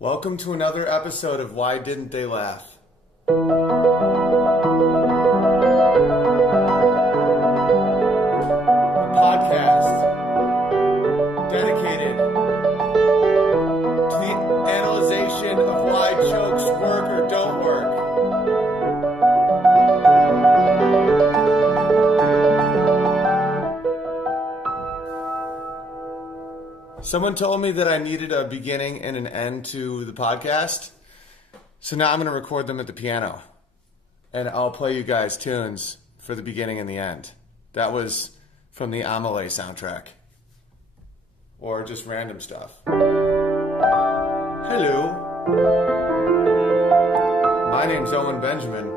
Welcome to another episode of Why Didn't They Laugh? A podcast dedicated to the analyzation of why jokes work or don't work. Someone told me that I needed a beginning and an end to the podcast, so now I'm going to record them at the piano, and I'll play you guys tunes for the beginning and the end. That was from the Amelie soundtrack, or just random stuff. Hello, my name's Owen Benjamin,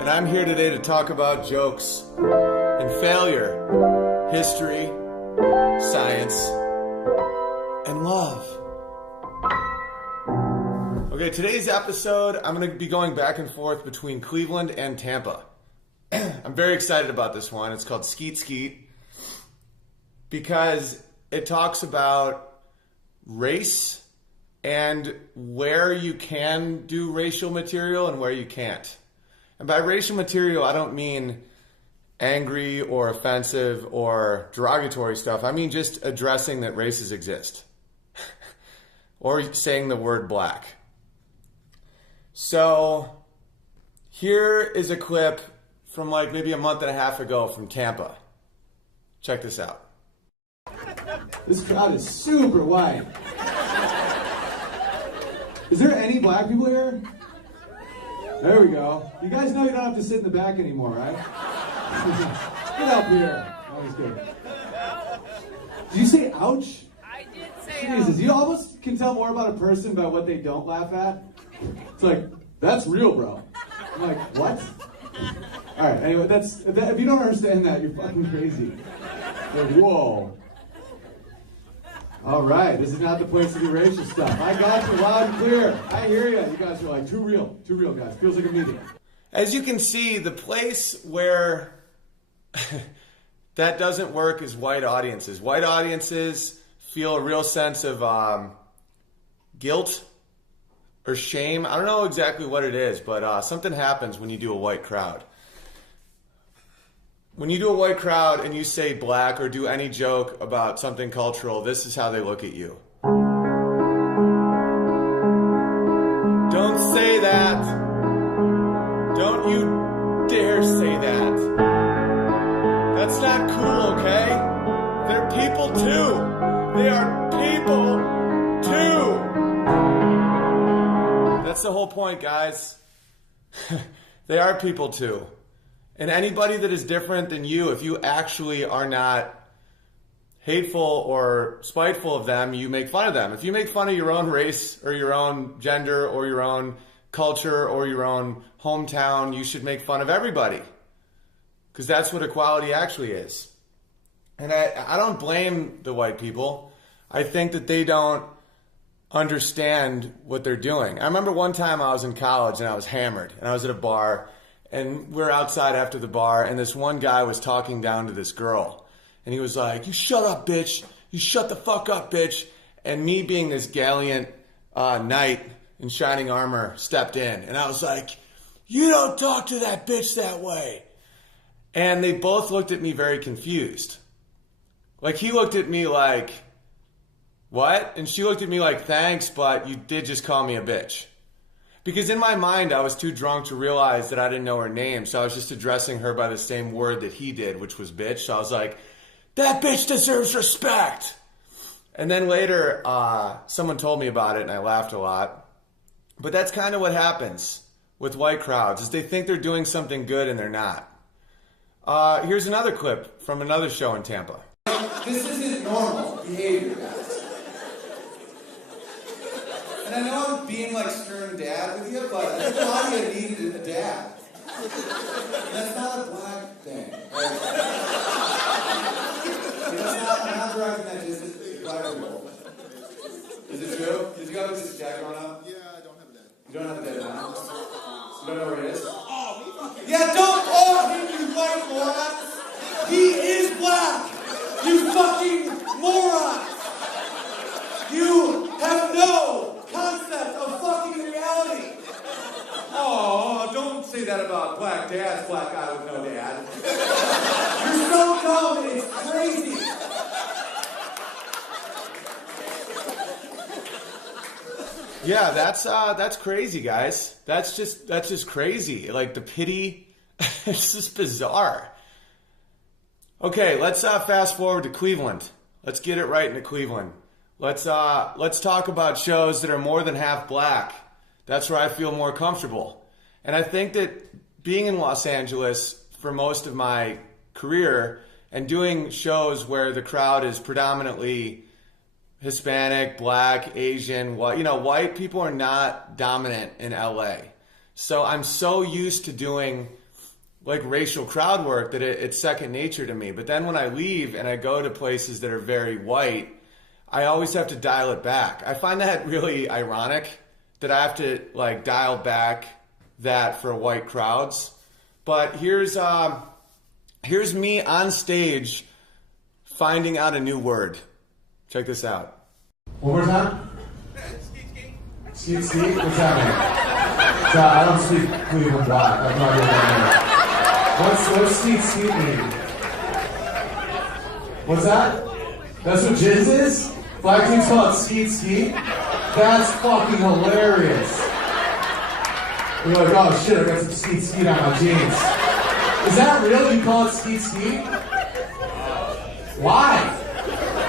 and I'm here today to talk about jokes and failure, history, science, and love. Okay, today's episode, I'm going to be going back and forth between Cleveland and Tampa. I'm very excited about this one. It's called Skeet Skeet because it talks about race and where you can do racial material and where you can't. And by racial material, I don't mean angry or offensive or derogatory stuff. I mean just addressing that races exist. Or saying the word black. So here is a clip from like maybe a month and a half ago from Tampa. Check this out. This crowd is super wide. Is there any black people here? There we go. You guys know you don't have to sit in the back anymore, right? Get up here. That was good. Did you say ouch? I did say Jesus, ouch. you almost can tell more about a person by what they don't laugh at. It's like, that's real, bro. I'm like, what? All right, anyway, if you don't understand that, you're fucking crazy. Like, whoa. All right, this is not the place to do racial stuff. I got you loud and clear. I hear you. You guys are like, too real, guys. Feels like a meeting. As you can see, the place where that doesn't work is white audiences. White audiences feel a real sense of guilt or shame. I don't know exactly what it is, but something happens when you do a white crowd. When you do a white crowd and you say black or do any joke about something cultural, this is how they look at you. Don't say that. Don't you dare say that. That's not cool, okay? They're people too. They are people too. That's the whole point, guys. They are people too. And anybody that is different than you, if you actually are not hateful or spiteful of them, you make fun of them. If you make fun of your own race or your own gender or your own culture or your own hometown, you should make fun of everybody. Because that's what equality actually is. And I don't blame the white people. I think that they don't understand what they're doing. I remember one time I was in college and I was hammered and I was at a bar and we were outside after the bar and this one guy was talking down to this girl. And he was like, "You shut up, bitch. You shut the fuck up, bitch." And me being this gallant knight in shining armor stepped in. And I was like, "You don't talk to that bitch that way." And they both looked at me very confused. Like he looked at me like, "What?" And she looked at me like, "Thanks, but you did just call me a bitch." Because in my mind, I was too drunk to realize that I didn't know her name. So I was just addressing her by the same word that he did, which was bitch. So I was like, "That bitch deserves respect." And then later, someone told me about it and I laughed a lot. But that's kind of what happens with white crowds, is they think they're doing something good and they're not. Here's another clip from another show in Tampa. This isn't normal behavior, guys. And I know I'm being like stern dad with you, but this body needed a dad. That's not a black thing. Right? I'm not driving that just black people. Is it true? Did you have this dad growing up? Yeah, I don't have a dad. You don't have a dad now? You don't know where it is? Yeah, don't call him, you white moron! He is black! You fucking moron! You have no concept of fucking reality. Oh, don't say that about black dads, black guy with no dad. You're so dumb, it's crazy. Yeah, that's crazy, guys. That's just crazy. Like the pity, it's just bizarre. Okay, let's fast forward to Cleveland. Let's get it right into Cleveland. Let's talk about shows that are more than half black. That's where I feel more comfortable. And I think that being in Los Angeles for most of my career and doing shows where the crowd is predominantly Hispanic, black, Asian, white, white people are not dominant in LA. So I'm so used to doing like racial crowd work that it's second nature to me. But then when I leave and I go to places that are very white, I always have to dial it back. I find that really ironic that I have to like dial back that for white crowds. But here's me on stage finding out a new word. Check this out. One more time? Skeet, skeet? What's happening? So I don't speak Cleveland black. I have no idea what that means. What's skeet, skeet mean? What's that? That's what jizz is? Black teams call it skeet, skeet? That's fucking hilarious. You're like, oh shit, I got some skeet, skeet on my jeans. Is that real? You call it skeet, skeet? Why?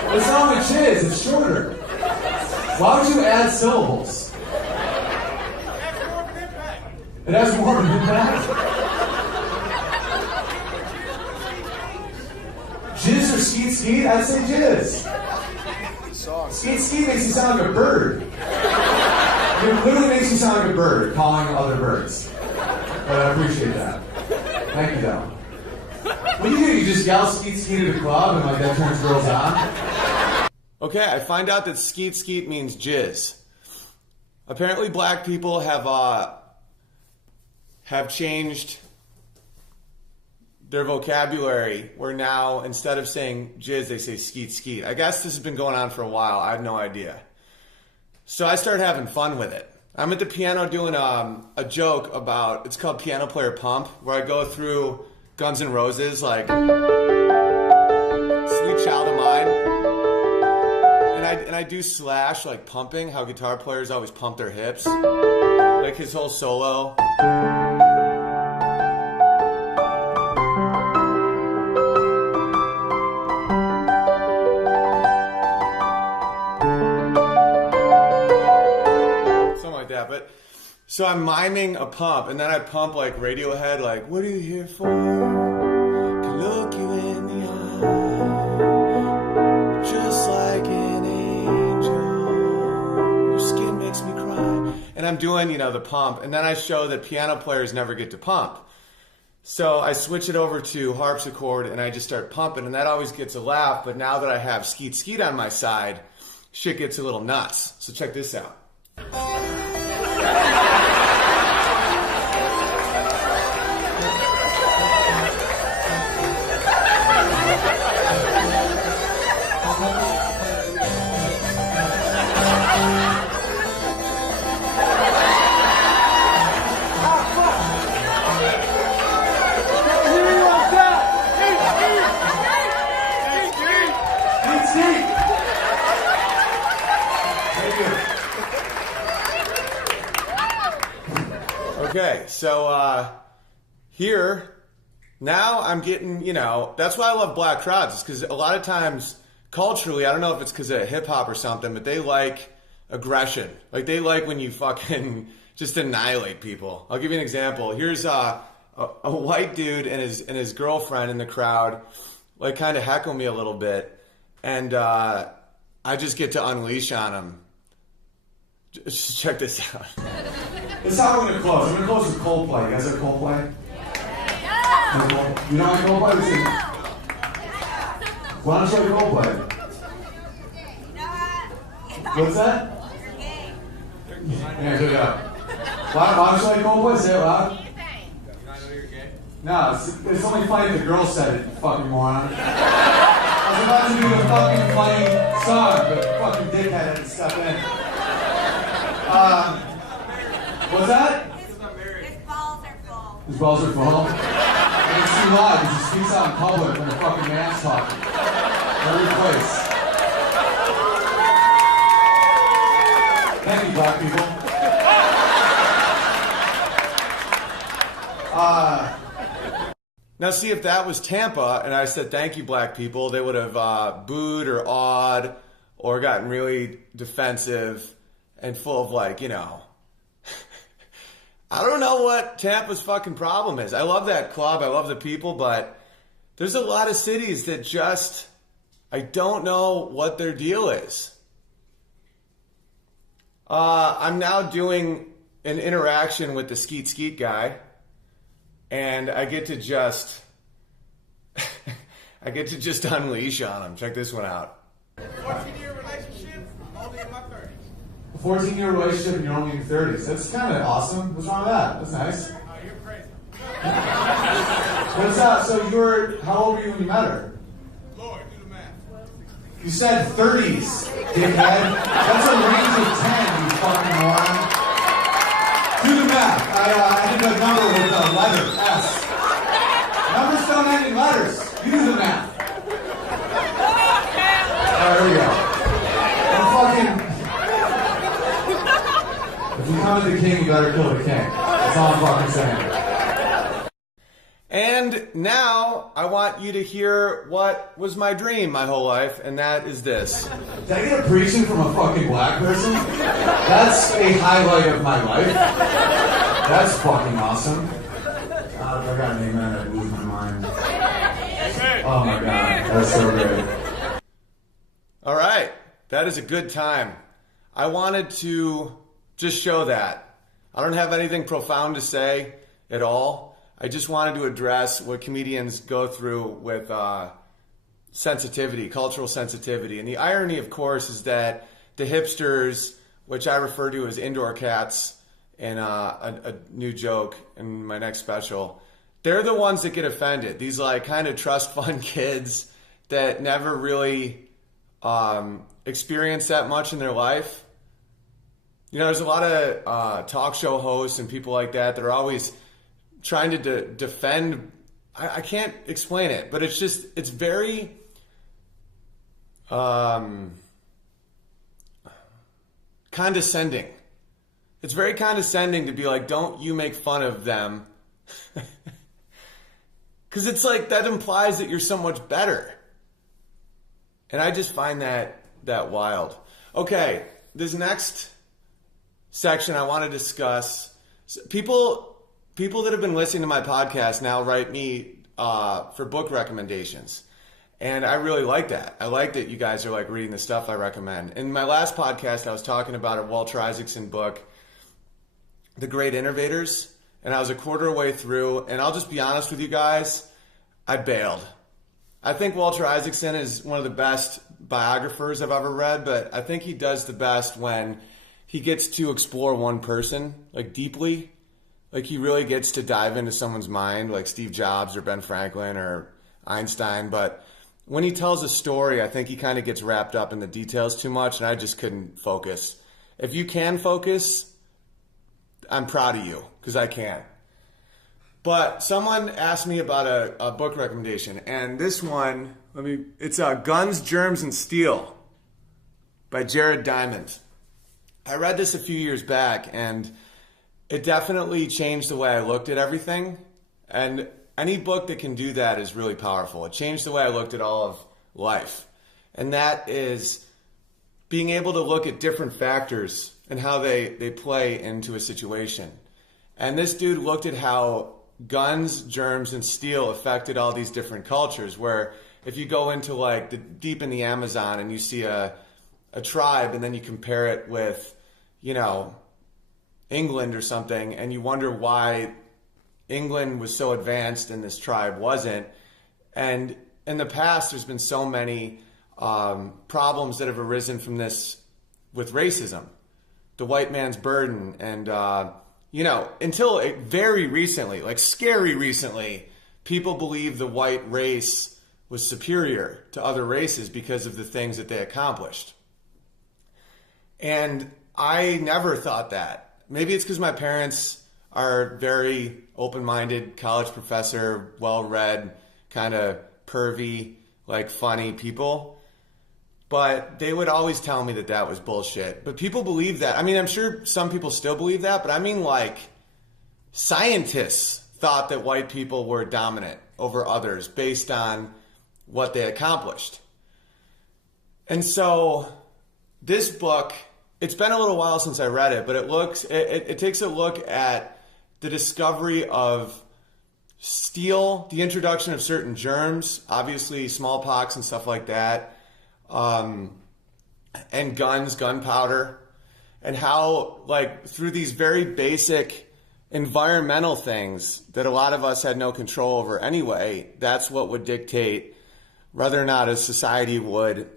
It's not like jizz, it's shorter. Why would you add syllables? It has more than that. Jizz or skeet skeet? I'd say jizz. Skeet skeet makes you sound like a bird. It literally makes you sound like a bird calling other birds. But I appreciate that. Thank you, though. What do? You just yell skeet skeet at a club and like that turns girls on? Okay, I find out that skeet skeet means jizz. Apparently black people have changed their vocabulary where now instead of saying jizz they say skeet skeet. I guess this has been going on for a while. I have no idea. So I started having fun with it. I'm at the piano doing a joke about, it's called Piano Player Pump, where I go through Guns N' Roses like Sweet Child of Mine. And I do Slash, like pumping, how guitar players always pump their hips. Like his whole solo. Something like that, but so I'm miming a pump, and then I pump like Radiohead, like, what are you here for? Can look you in the eye, just like an angel. Your skin makes me cry. And I'm doing, the pump, and then I show that piano players never get to pump. So I switch it over to harpsichord, and I just start pumping, and that always gets a laugh. But now that I have skeet skeet on my side, shit gets a little nuts. So check this out. Okay, so here, now I'm getting, that's why I love black crowds, is because a lot of times, culturally, I don't know if it's because of hip-hop or something, but they like aggression. Like, they like when you fucking just annihilate people. I'll give you an example. Here's a white dude and his girlfriend in the crowd, like, kind of heckle me a little bit, and I just get to unleash on him. Just check this out. This is how I'm going to close. I'm going to close with Coldplay. You guys have Coldplay? You know what Coldplay is? Why don't you show me Coldplay? What's that? Yeah, check it out. Why don't you show me Coldplay? Say it loud. No, it's only funny if the girl said it, you fucking moron. I was about to do a fucking funny song, but fucking dickhead had to step in. What's that? His balls are full. His balls are full? And it's too loud because he speaks out in public when a fucking man's talking. Every place. Thank you, black people. Now, see, if that was Tampa and I said, thank you, black people, they would have booed or awed or gotten really defensive and full of, like, you know, I don't know what Tampa's fucking problem is. I love that club. I love the people, but there's a lot of cities that just, I don't know what their deal is. I'm now doing an interaction with the Skeet Skeet guy. And I get to just, unleash on him. Check this one out. 14-year relationship, only in my 30s. A 14-year relationship and you're only in your 30s. That's kind of awesome. What's wrong with that? That's nice. Oh, you're crazy. What's up? So how old were you when you met her? Lord, do the math. You said 30s, dickhead. That's a range of 10, you fucking moron. Do the math. I did a number with a letter, S. Numbers don't end in letters. You do the math. Alright, here we go. If you come to the king, you better kill the king. That's all I'm fucking saying. And now I want you to hear what was my dream my whole life, and that is this. Did I get a preaching from a fucking black person? That's a highlight of my life. That's fucking awesome. God, if I got an amen, I'd lose my mind. Oh my god, that's so great. All right, that is a good time. I wanted to just show that. I don't have anything profound to say at all. I just wanted to address what comedians go through with sensitivity, cultural sensitivity. And the irony, of course, is that the hipsters, which I refer to as indoor cats in a new joke in my next special, they're the ones that get offended. These like kind of trust fund kids that never really experience that much in their life. You know, there's a lot of talk show hosts and people like that are always trying to defend. I can't explain it, but it's very condescending. It's very condescending to be like, don't you make fun of them. Because it's like, that implies that you're so much better. And I just find that wild. Okay, this next section I want to discuss, people that have been listening to my podcast now write me for book recommendations. And I really like that. I like that you guys are like reading the stuff I recommend. In my last podcast, I was talking about a Walter Isaacson book, The Great Innovators. And I was a quarter way through. And I'll just be honest with you guys, I bailed. I think Walter Isaacson is one of the best biographers I've ever read. But I think he does the best when he gets to explore one person like deeply. Like he really gets to dive into someone's mind, like Steve Jobs or Ben Franklin or Einstein. But when he tells a story, I think he kind of gets wrapped up in the details too much, and I just couldn't focus. If you can focus, I'm proud of you, because I can't. But someone asked me about a book recommendation, and this one, it's Guns, Germs, and Steel by Jared Diamond. I read this a few years back, and it definitely changed the way I looked at everything. And any book that can do that is really powerful. It changed the way I looked at all of life. And that is being able to look at different factors and how they play into a situation. And this dude looked at how guns, germs, and steel affected all these different cultures, where if you go into like deep in the Amazon and you see a tribe and then you compare it with, you know, England or something, and you wonder why England was so advanced and this tribe wasn't. And in the past, there's been so many problems that have arisen from this with racism, the white man's burden. And, you know, until very recently, like scary recently, people believed the white race was superior to other races because of the things that they accomplished. And I never thought that. Maybe it's because my parents are very open-minded, college professor, well-read, kind of pervy, like funny people. But they would always tell me that that was bullshit. But people believe that. I mean, I'm sure some people still believe that, but I mean, like, scientists thought that white people were dominant over others based on what they accomplished. And so this book, it's been a little while since I read it, but it takes a look at the discovery of steel, the introduction of certain germs, obviously smallpox and stuff like that, and guns, gunpowder, and how, like, through these very basic environmental things that a lot of us had no control over anyway, that's what would dictate whether or not a society would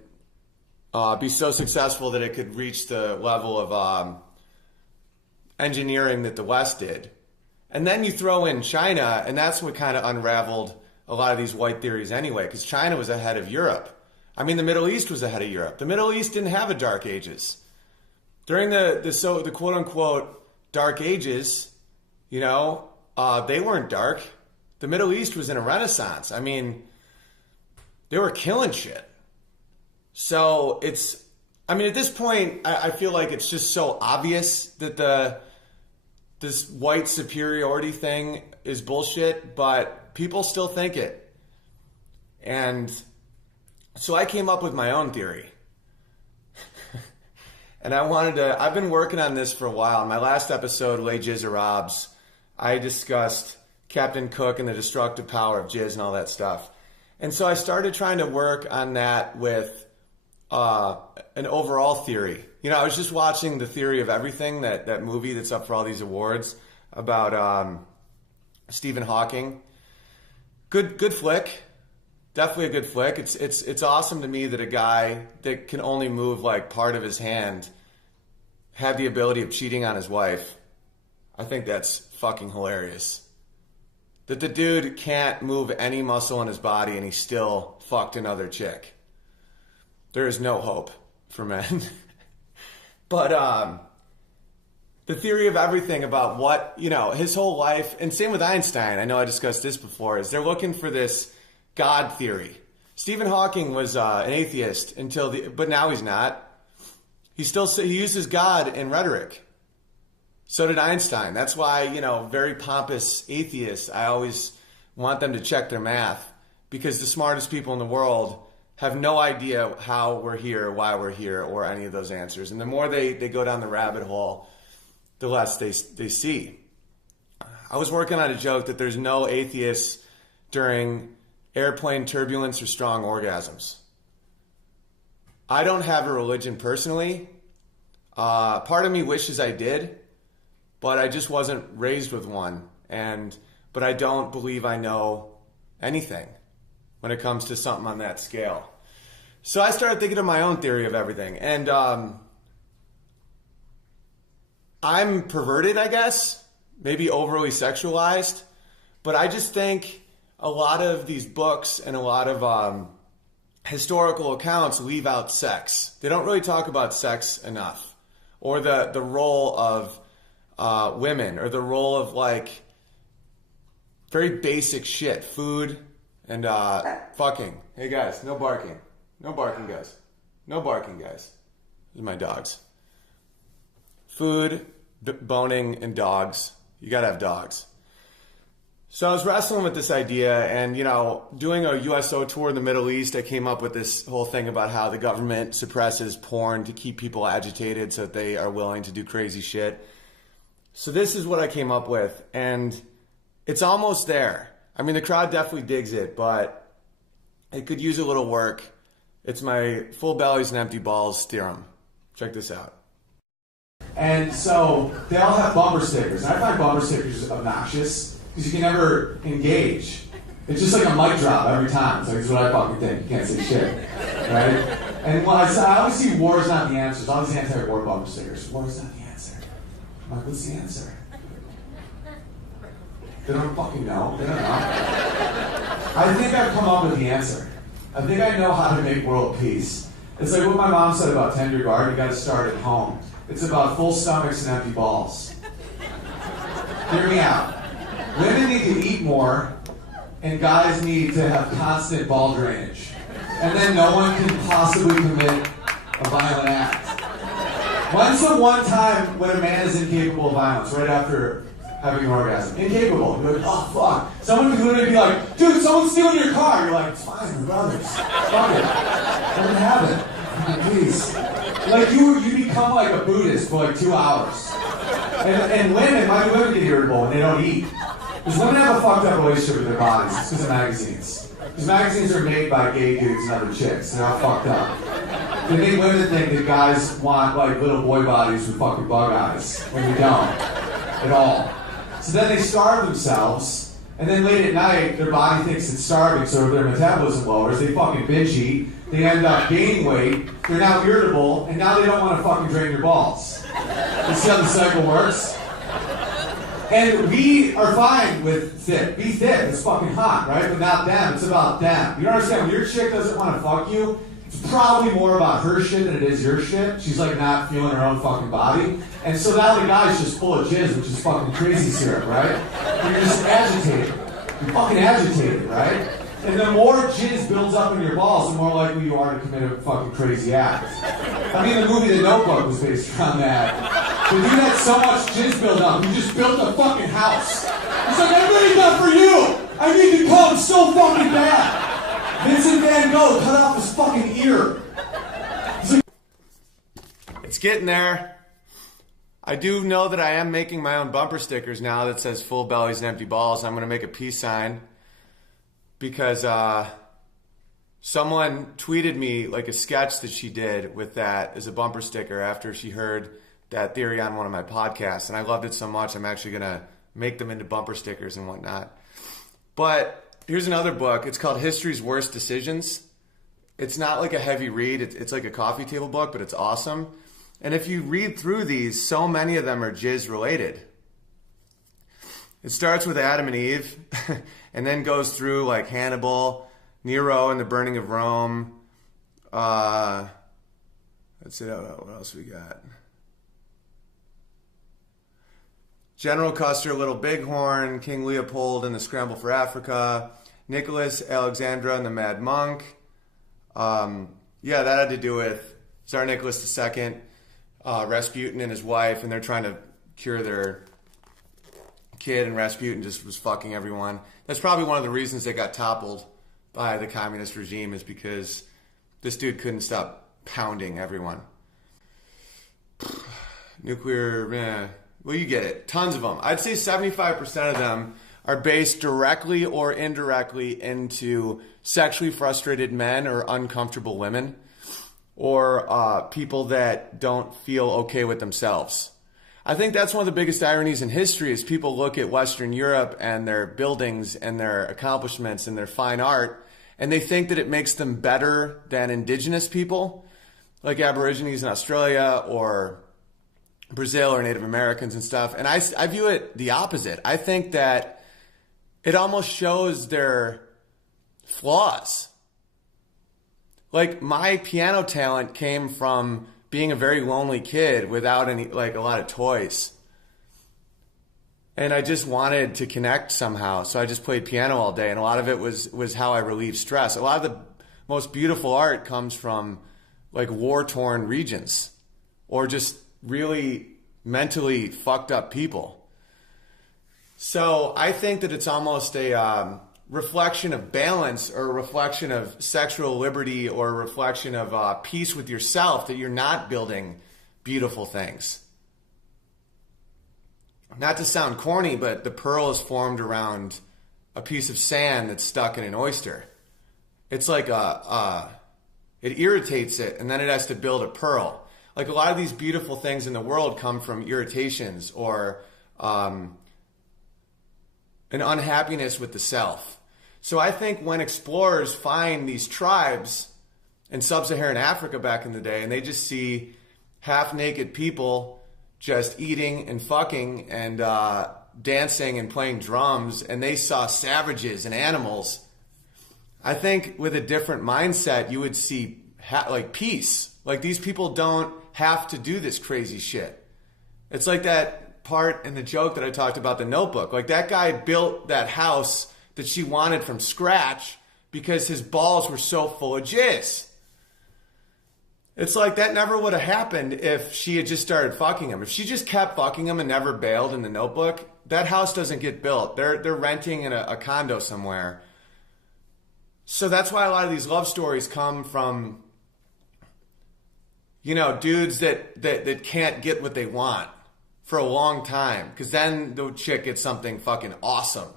be so successful that it could reach the level of engineering that the West did. And then you throw in China, and that's what kind of unraveled a lot of these white theories anyway, because China was ahead of Europe. I mean, the Middle East was ahead of Europe. The Middle East didn't have a Dark Ages. During the quote-unquote Dark Ages, you know, they weren't dark. The Middle East was in a renaissance. I mean, they were killing shit. So at this point, I feel like it's just so obvious that this white superiority thing is bullshit, but people still think it. And so I came up with my own theory. And I've been working on this for a while. In my last episode, Les Jizz, I discussed Captain Cook and the destructive power of jizz and all that stuff. And so I started trying to work on that with an overall theory. You know, I was just watching The Theory of Everything, that movie that's up for all these awards about Stephen Hawking. Good flick. Definitely a good flick. It's awesome to me that a guy that can only move like part of his hand had the ability of cheating on his wife. I think that's fucking hilarious. That the dude can't move any muscle in his body and he still fucked another chick. There is no hope for men. But the theory of everything about what, you know, his whole life, and same with Einstein, I know I discussed this before, is they're looking for this God theory. Stephen Hawking was an atheist but now he's not. He uses God in rhetoric. So did Einstein. That's why, you know, very pompous atheists, I always want them to check their math, because the smartest people in the world have no idea how we're here, why we're here, or any of those answers. And the more they go down the rabbit hole, the less they see. I was working on a joke that there's no atheists during airplane turbulence or strong orgasms. I don't have a religion personally. Part of me wishes I did, but I just wasn't raised with one. But I don't believe I know anything when it comes to something on that scale. So I started thinking of my own theory of everything. And I'm perverted, I guess, maybe overly sexualized, but I just think a lot of these books and a lot of historical accounts leave out sex. They don't really talk about sex enough, or the role of women, or the role of like very basic shit, food and fucking. Hey guys, no barking. No barking, guys. No barking, guys. These are my dogs. Food, boning, and dogs. You gotta have dogs. So I was wrestling with this idea, and, you know, doing a USO tour in the Middle East, I came up with this whole thing about how the government suppresses porn to keep people agitated so that they are willing to do crazy shit. So this is what I came up with, and it's almost there. I mean, the crowd definitely digs it, but it could use a little work. It's my full bellies and empty balls theorem. Check this out. And so they all have bumper stickers. And I find bumper stickers obnoxious because you can never engage. It's just like a mic drop every time. It's like, that's what I fucking think. You can't say shit. Right? And when I always see war is not the answer. There's all these anti-war bumper stickers. War is not the answer. I'm like, what's the answer? They don't fucking know. They don't know. I think I've come up with the answer. I think I know how to make world peace. It's like what my mom said about tender guard, you gotta start at home. It's about full stomachs and empty balls. Hear me out. Women need to eat more, and guys need to have constant ball drainage. And then no one can possibly commit a violent act. When's the one time when a man is incapable of violence? Right after having an orgasm. Incapable. You're like, oh fuck. Someone could literally be like, dude, someone's stealing your car. You're like, it's fine, we're brothers. Fuck it. Let it happen. Please. Like you become like a Buddhist for like 2 hours. And women, why do women get irritable when they don't eat? Because women have a fucked up relationship with their bodies. It's because of magazines. Because magazines are made by gay dudes and other chicks. They're all fucked up. They make women think that guys want like little boy bodies with fucking bug eyes. When you don't. At all. So then they starve themselves, and then late at night, their body thinks it's starving, so their metabolism lowers, they fucking binge eat, they end up gaining weight, they're now irritable, and now they don't want to fucking drain your balls. You see how the cycle works? And we are fine with thick. Be thick, it's fucking hot, right? But not them, it's about them. You don't understand, when your chick doesn't want to fuck you, it's probably more about her shit than it is your shit. She's like not feeling her own fucking body. And so now the guy's just full of jizz, which is fucking crazy syrup, right? And you're just agitated. You're fucking agitated, right? And the more jizz builds up in your balls, the more likely you are to commit a fucking crazy act. I mean, the movie The Notebook was based around that. The dude had so much jizz build up, he just built a fucking house. He's like, I made that for you! I need to come so fucking bad! Vincent Van Gogh cut off his fucking ear. It's getting there. I do know that I am making my own bumper stickers now that says full bellies and empty balls. I'm going to make a peace sign because someone tweeted me like a sketch that she did with that as a bumper sticker after she heard that theory on one of my podcasts. And I loved it so much, I'm actually going to make them into bumper stickers and whatnot. But here's another book. It's called History's Worst Decisions. It's not like a heavy read. It's like a coffee table book, but it's awesome. And if you read through these, so many of them are jizz related. It starts with Adam and Eve and then goes through like Hannibal, Nero and the burning of Rome. That's it. What else we got? General Custer, Little Bighorn, King Leopold and the Scramble for Africa, Nicholas, Alexandra and the Mad Monk. That had to do with Tsar Nicholas II, Rasputin and his wife, and they're trying to cure their kid, and Rasputin just was fucking everyone. That's probably one of the reasons they got toppled by the communist regime, is because this dude couldn't stop pounding everyone. Nuclear, well, you get it. Tons of them. I'd say 75% of them are based directly or indirectly into sexually frustrated men or uncomfortable women, or people that don't feel okay with themselves. I think that's one of the biggest ironies in history is people look at Western Europe and their buildings and their accomplishments and their fine art, and they think that it makes them better than indigenous people, like Aborigines in Australia or Brazil or Native Americans and stuff. And I view it the opposite. I think that it almost shows their flaws. Like, my piano talent came from being a very lonely kid without a lot of toys. And I just wanted to connect somehow. So I just played piano all day. And a lot of it was how I relieved stress. A lot of the most beautiful art comes from like war-torn regions or just really mentally fucked up people. So I think that it's almost a reflection of balance, or a reflection of sexual liberty, or a reflection of peace with yourself, that you're not building beautiful things. Not to sound corny, but the pearl is formed around a piece of sand that's stuck in an oyster. It's like it irritates it, and then it has to build a pearl. Like, a lot of these beautiful things in the world come from irritations or an unhappiness with the self. So I think when explorers find these tribes in sub-Saharan Africa back in the day, and they just see half-naked people just eating and fucking and dancing and playing drums, and they saw savages and animals, I think with a different mindset, you would see like peace. Like these people don't have to do this crazy shit. It's like that part in the joke that I talked about, The Notebook. Like that guy built that house that she wanted from scratch because his balls were so full of jizz. It's like that never would have happened if she had just started fucking him. If she just kept fucking him and never bailed in The Notebook, that house doesn't get built. They're renting in a condo somewhere. So that's why a lot of these love stories come from, you know, dudes that can't get what they want for a long time. Because then the chick gets something fucking awesome.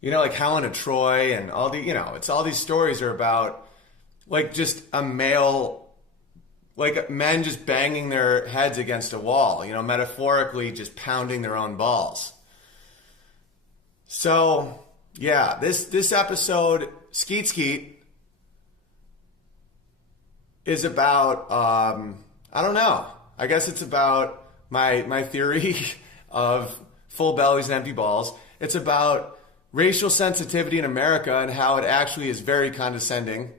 You know, like Helen of Troy and all the, you know, it's all these stories are about like just a male, like men just banging their heads against a wall, you know, metaphorically just pounding their own balls. So, yeah, this episode, Skeet Skeet, is about, I don't know. I guess it's about my theory of full bellies and empty balls. It's about racial sensitivity in America and how it actually is very condescending.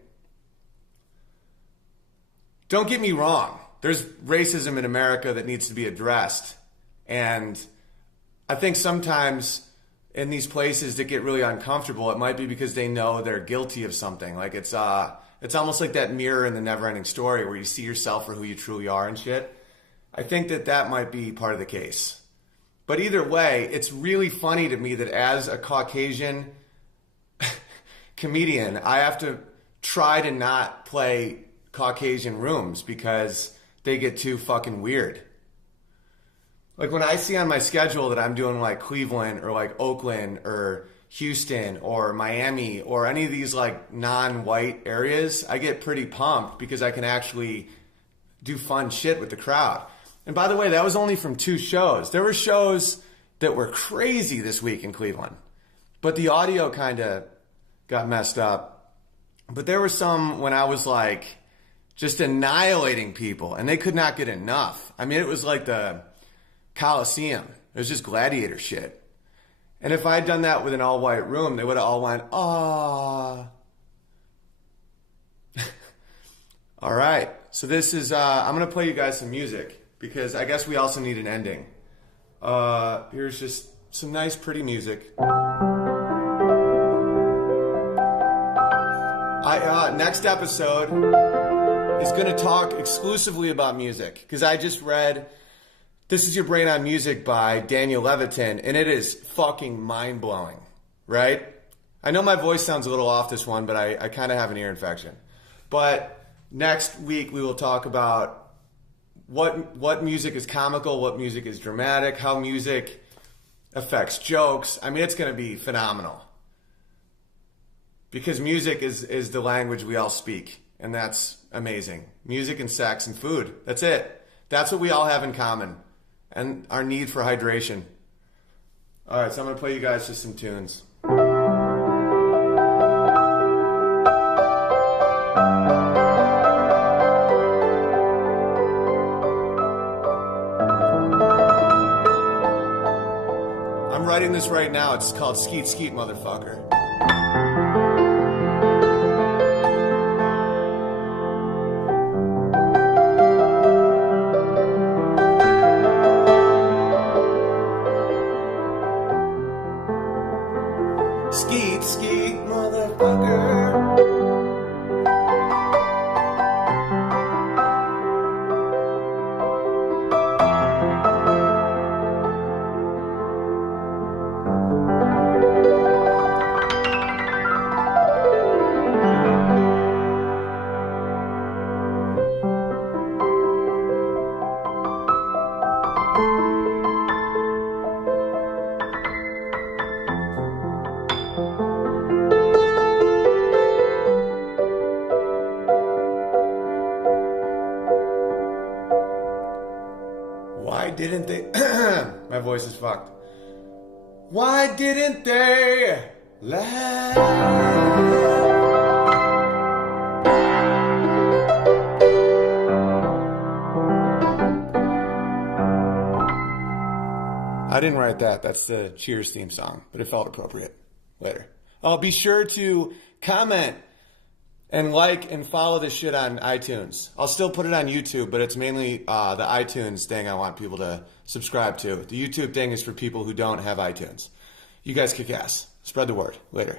Don't get me wrong. There's racism in America that needs to be addressed. And I think sometimes in these places that get really uncomfortable, it might be because they know they're guilty of something. Like it's almost like that mirror in the Never-Ending Story where you see yourself for who you truly are and shit. I think that might be part of the case. But either way, it's really funny to me that as a Caucasian comedian, I have to try to not play Caucasian rooms because they get too fucking weird. Like when I see on my schedule that I'm doing like Cleveland or like Oakland or Houston or Miami or any of these like non-white areas, I get pretty pumped because I can actually do fun shit with the crowd. And by the way, that was only from 2 shows. There were shows that were crazy this week in Cleveland, but the audio kind of got messed up. But there were some when I was like just annihilating people and they could not get enough. I mean, it was like the Coliseum. It was just gladiator shit. And if I had done that with an all-white room, they would have all went, "Aww." All right. So this is, I'm going to play you guys some music because I guess we also need an ending. Here's just some nice, pretty music. Next episode is going to talk exclusively about music because I just read This Is Your Brain on Music by Daniel Levitin, and it is fucking mind-blowing, right? I know my voice sounds a little off this one, but I kind of have an ear infection. But next week we will talk about what music is comical, what music is dramatic, how music affects jokes. I mean, it's going to be phenomenal. Because music is the language we all speak, and that's amazing. Music and sex and food. That's it. That's what we all have in common. And our need for hydration. All right, so I'm going to play you guys just some tunes. I'm writing this right now. It's called Skeet Skeet, motherfucker. Skeet, skeet, motherfucker. Why didn't they? My voice is fucked. Why didn't they laugh? I didn't write that. That's the Cheers theme song, but it felt appropriate. Later. Be sure to comment And like and follow this shit on iTunes. I'll still put it on YouTube, but it's mainly the iTunes thing I want people to subscribe to. The YouTube thing is for people who don't have iTunes. You guys kick ass. Spread the word. Later.